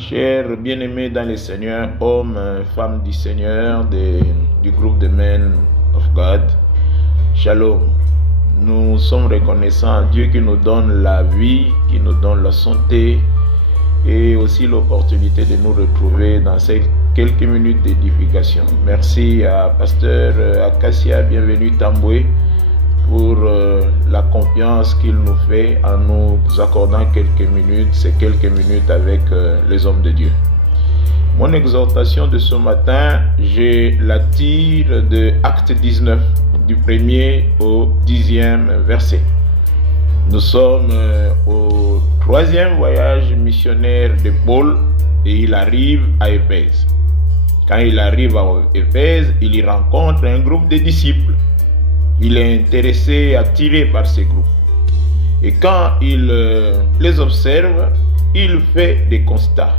Chers bien-aimés dans le Seigneur, hommes, femmes du Seigneur, du groupe de Men of God, Shalom. Nous sommes reconnaissants à Dieu qui nous donne la vie, qui nous donne la santé et aussi l'opportunité de nous retrouver dans ces quelques minutes d'édification. Merci à Pasteur Acacia, bienvenue Tamboué, pour la confiance qu'il nous fait en nous accordant ces quelques minutes avec les hommes de Dieu. Mon exhortation de ce matin, je la tire de Acte 19, du 1er au 10e verset. Nous sommes au 3e voyage missionnaire de Paul et il arrive à Éphèse. Quand il arrive à Éphèse, il y rencontre un groupe de disciples. Il est intéressé et attiré par ces groupes. Et quand il les observe, il fait des constats.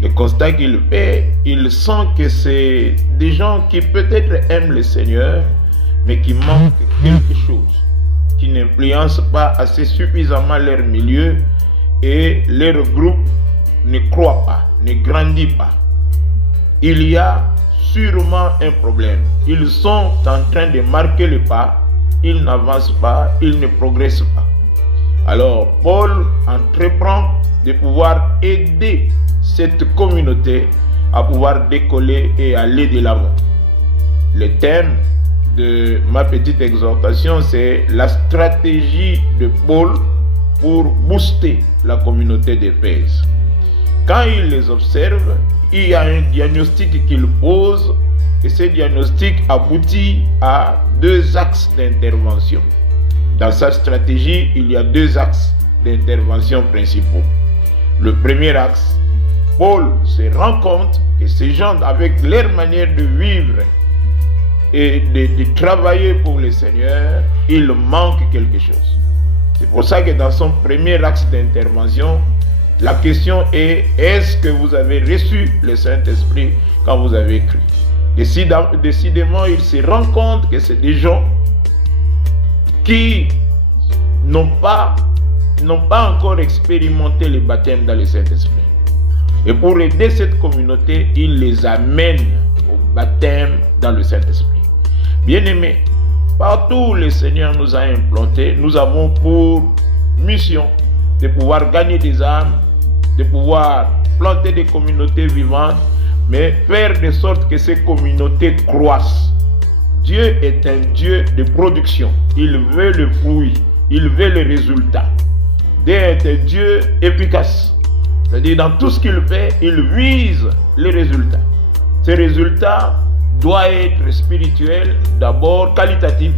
Le constat qu'il fait, il sent que c'est des gens qui peut-être aiment le Seigneur, mais qui manquent quelque chose, qui n'influencent pas assez suffisamment leur milieu et leur groupe ne croît pas, ne grandit pas. Il y a sûrement un problème. Ils sont en train de marquer le pas, ils n'avancent pas, ils ne progressent pas. Alors Paul entreprend de pouvoir aider cette communauté à pouvoir décoller et aller de l'avant. Le thème de ma petite exhortation, c'est la stratégie de Paul pour booster la communauté d'Éphèse. Quand il les observe, il y a un diagnostic qu'il pose et ce diagnostic aboutit à 2 axes d'intervention. Dans sa stratégie, il y a 2 axes d'intervention principaux. Le premier axe, Paul se rend compte que ces gens, avec leur manière de vivre et de travailler pour le Seigneur, il manque quelque chose. C'est pour ça que dans son premier axe d'intervention, la question est, est-ce que vous avez reçu le Saint-Esprit quand vous avez cru? Décidément, il se rend compte que c'est des gens qui n'ont pas encore expérimenté le baptême dans le Saint-Esprit. Et pour aider cette communauté, il les amène au baptême dans le Saint-Esprit. Bien-aimés, partout où le Seigneur nous a implantés, nous avons pour mission de pouvoir gagner des âmes, de pouvoir planter des communautés vivantes, mais faire de sorte que ces communautés croissent. Dieu est un Dieu de production. Il veut le fruit, il veut le résultat. Dieu est un Dieu efficace. C'est-à-dire, dans tout ce qu'il fait, il vise les résultats. Ces résultats doivent être spirituels, d'abord qualitatifs,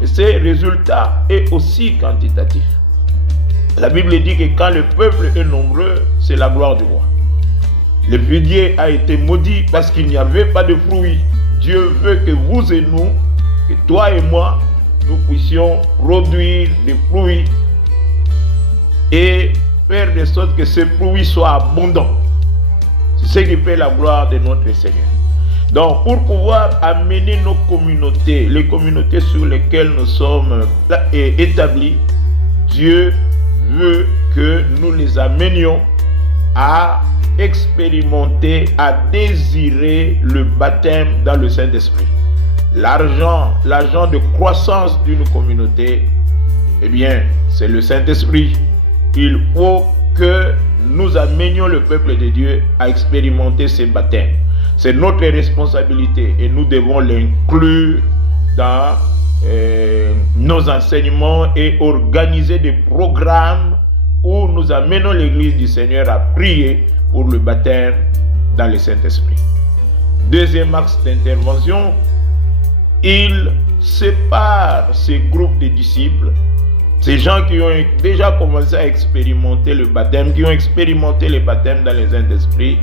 et ces résultats sont aussi quantitatifs. La Bible dit que quand le peuple est nombreux, c'est la gloire du roi. Le figuier a été maudit parce qu'il n'y avait pas de fruits. Dieu veut que vous et nous, que toi et moi, nous puissions produire des fruits et faire de sorte que ces fruits soient abondants. C'est ce qui fait la gloire de notre Seigneur. Donc, pour pouvoir amener nos communautés, les communautés sur lesquelles nous sommes établis, Dieu veut que nous les amenions à expérimenter, à désirer le baptême dans le Saint-Esprit. L'agent de croissance d'une communauté, eh bien, c'est le Saint-Esprit. Il faut que nous amenions le peuple de Dieu à expérimenter ce baptême. C'est notre responsabilité et nous devons l'inclure dans nos enseignements et organiser des programmes où nous amenons l'Église du Seigneur à prier pour le baptême dans le Saint-Esprit. Deuxième axe d'intervention, il sépare ces groupes de disciples, ces gens qui ont déjà commencé à expérimenter le baptême, qui ont expérimenté le baptême dans le Saint-Esprit,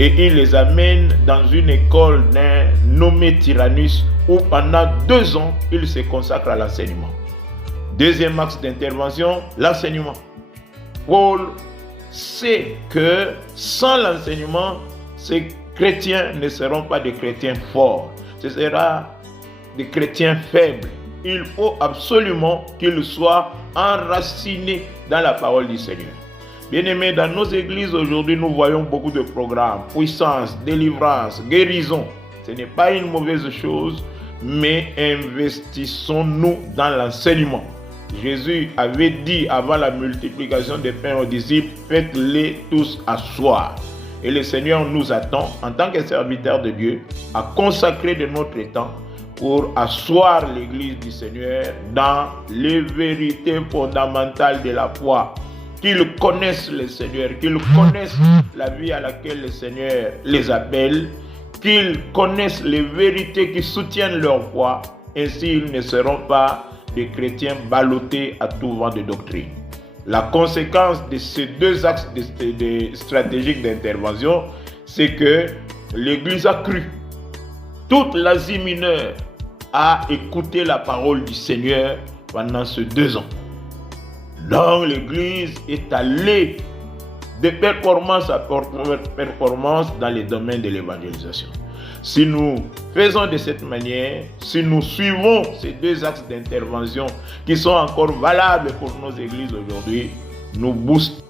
et il les amène dans une école d'un nommé Tyrannus où pendant 2 ans, il se consacre à l'enseignement. Deuxième axe d'intervention, l'enseignement. Paul sait que sans l'enseignement, ces chrétiens ne seront pas des chrétiens forts. Ce sera des chrétiens faibles. Il faut absolument qu'ils soient enracinés dans la parole du Seigneur. Bien-aimés, dans nos églises aujourd'hui, nous voyons beaucoup de programmes, puissance, délivrance, guérison. Ce n'est pas une mauvaise chose, mais investissons-nous dans l'enseignement. Jésus avait dit avant la multiplication des pains aux disciples, faites-les tous asseoir. Et le Seigneur nous attend, en tant que serviteurs de Dieu, à consacrer de notre temps pour asseoir l'Église du Seigneur dans les vérités fondamentales de la foi. Qu'ils connaissent le Seigneur, qu'ils connaissent la vie à laquelle le Seigneur les appelle, qu'ils connaissent les vérités qui soutiennent leur foi, ainsi ils ne seront pas des chrétiens ballottés à tout vent de doctrine. La conséquence de ces deux axes stratégiques d'intervention, c'est que l'Église a cru. Toute l'Asie mineure a écouté la parole du Seigneur pendant ces 2 ans. Donc l'Église est allée de performance à performance dans les domaines de l'évangélisation. Si nous faisons de cette manière, si nous suivons ces 2 axes d'intervention qui sont encore valables pour nos églises aujourd'hui, nous boostons